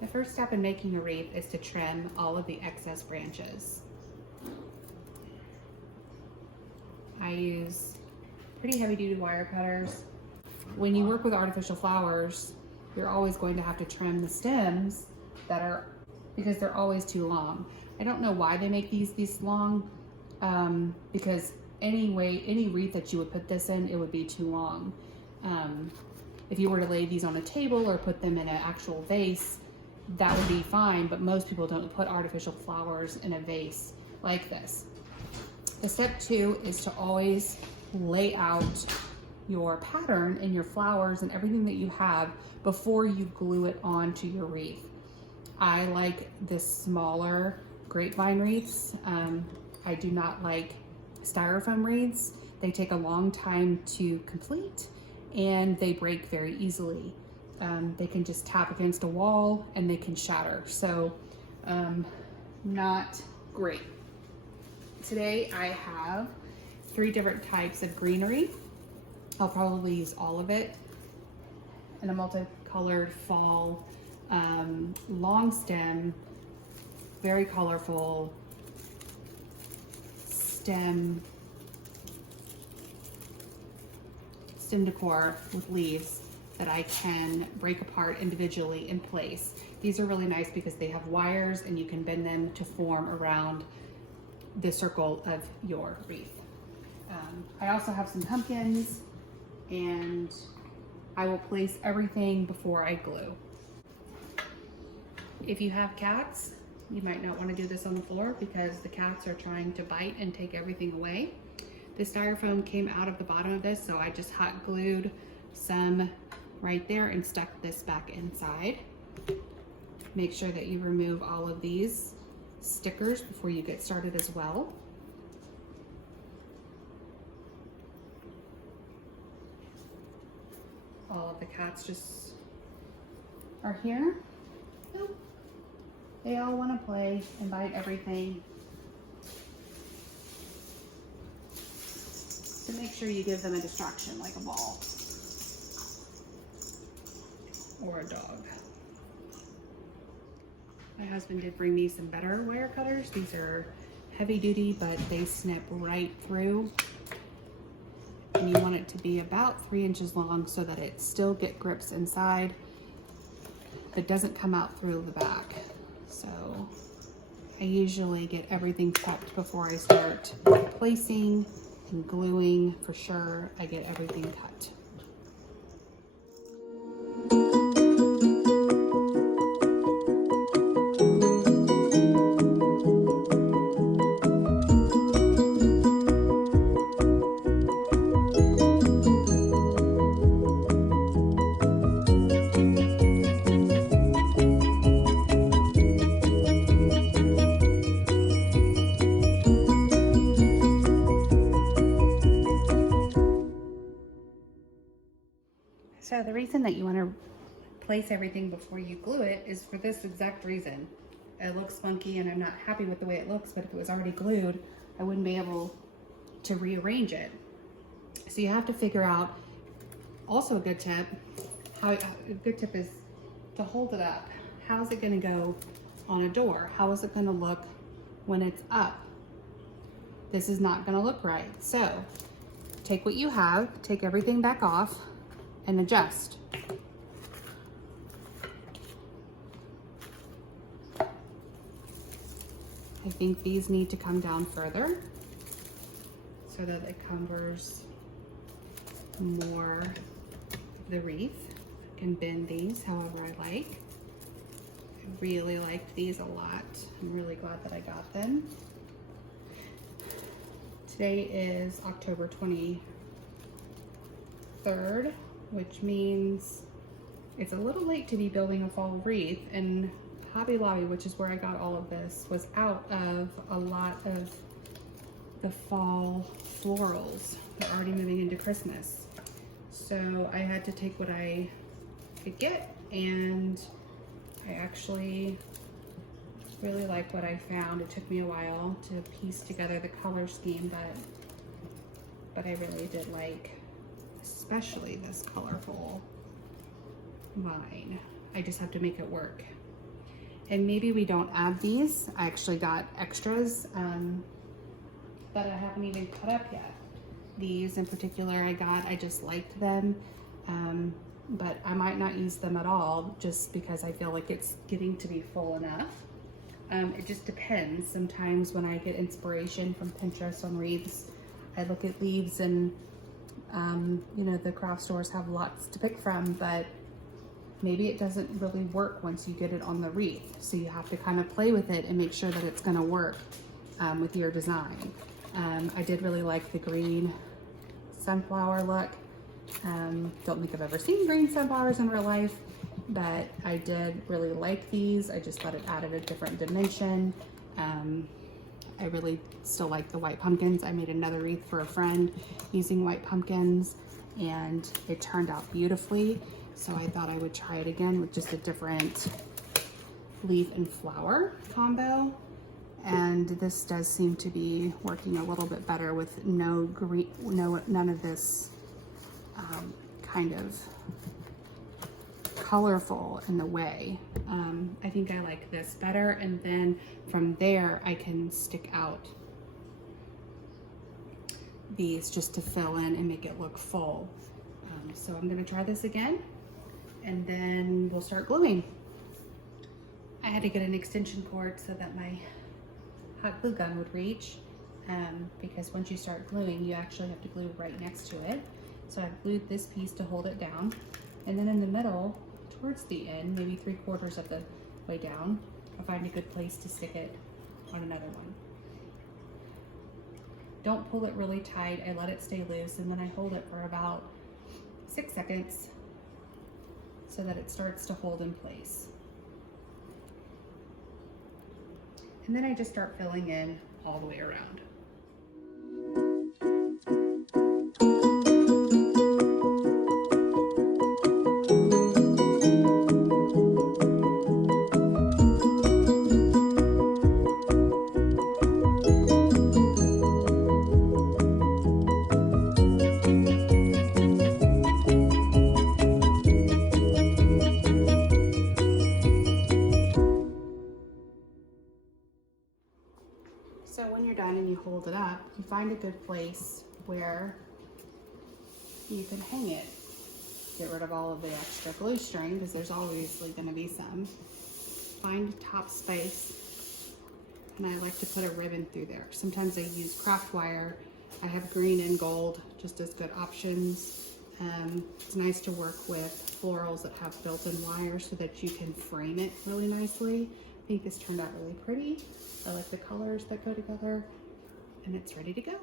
The first step in making a wreath is to trim all of the excess branches. I use pretty heavy duty wire cutters. When you work with artificial flowers, you're always going to have to trim the stems because they're always too long. I don't know why they make these this long, because any wreath that you would put this in, it would be too long. If you were to lay these on a table or put them in an actual vase, that would be fine, but most people don't put artificial flowers in a vase like this. The step 2 is to always lay out your pattern and your flowers and everything that you have before you glue it onto your wreath. I like the smaller grapevine wreaths. I do not like styrofoam wreaths. They take a long time to complete and they break very easily. They can just tap against a wall and they can shatter. So not great. Today I have 3 different types of greenery. I'll probably use all of it in a multicolored fall, long stem, very colorful stem decor with leaves that I can break apart individually in place. These are really nice because they have wires and you can bend them to form around the circle of your wreath. I also have some pumpkins, and I will place everything before I glue. If you have cats, you might not want to do this on the floor because the cats are trying to bite and take everything away. The styrofoam came out of the bottom of this, so I just hot glued some right there and stuck this back inside. Make sure that you remove all of these stickers before you get started as well. All of the cats just are here. They all want to play and bite everything. So make sure you give them a distraction like a ball or a dog. My husband did bring me some better wire cutters. These are heavy duty, but they snip right through. And you want it to be about 3 inches long so that it still get grips inside, but doesn't come out through the back. So I usually get everything prepped before I start placing and gluing. For sure, I get everything cut. So the reason that you want to place everything before you glue it is for this exact reason. It looks funky and I'm not happy with the way it looks, but if it was already glued, I wouldn't be able to rearrange it. So you have to figure out, also a good tip is to hold it up. How's it going to go on a door? How is it going to look when it's up? This is not going to look right. So take what you have, take everything back off, and adjust. I think these need to come down further so that it covers more of the wreath. I can bend these however I like. I really liked these a lot. I'm really glad that I got them. Today is October 23rd, which means it's a little late to be building a fall wreath, and Hobby Lobby, which is where I got all of this, was out of a lot of the fall florals. They're already moving into Christmas. So I had to take what I could get, and I actually really like what I found. It took me a while to piece together the color scheme, but I really did like especially this colorful vine. I just have to make it work. And maybe we don't add these. I actually got extras that I haven't even cut up yet. These in particular I just liked them. But I might not use them at all just because I feel like it's getting to be full enough. It just depends. Sometimes when I get inspiration from Pinterest on wreaths, I look at leaves and you know, the craft stores have lots to pick from, but maybe it doesn't really work once you get it on the wreath. So you have to kind of play with it and make sure that it's gonna work with your design. I did really like the green sunflower look. Don't think I've ever seen green sunflowers in real life, but I did really like these. I just thought it added a different dimension. I really still like the white pumpkins. I made another wreath for a friend using white pumpkins and it turned out beautifully. So I thought I would try it again with just a different leaf and flower combo. And this does seem to be working a little bit better with no green, none of this kind of colorful in the way. I think I like this better, and then from there I can stick out these just to fill in and make it look full. So I'm gonna try this again and then we'll start gluing. I had to get an extension cord so that my hot glue gun would reach, because once you start gluing you actually have to glue right next to it. So I glued this piece to hold it down, and then in the middle towards the end, maybe 3/4 of the way down, I'll find a good place to stick it on another one. Don't pull it really tight. I let it stay loose and then I hold it for about 6 seconds so that it starts to hold in place. And then I just start filling in all the way around. So when you're done and you hold it up, you find a good place where you can hang it. Get rid of all of the extra glue string because there's obviously going to be some. Find top space, and I like to put a ribbon through there. Sometimes I use craft wire. I have green and gold just as good options. It's nice to work with florals that have built-in wire so that you can frame it really nicely. I think this turned out really pretty. I like the colors that go together, and it's ready to go.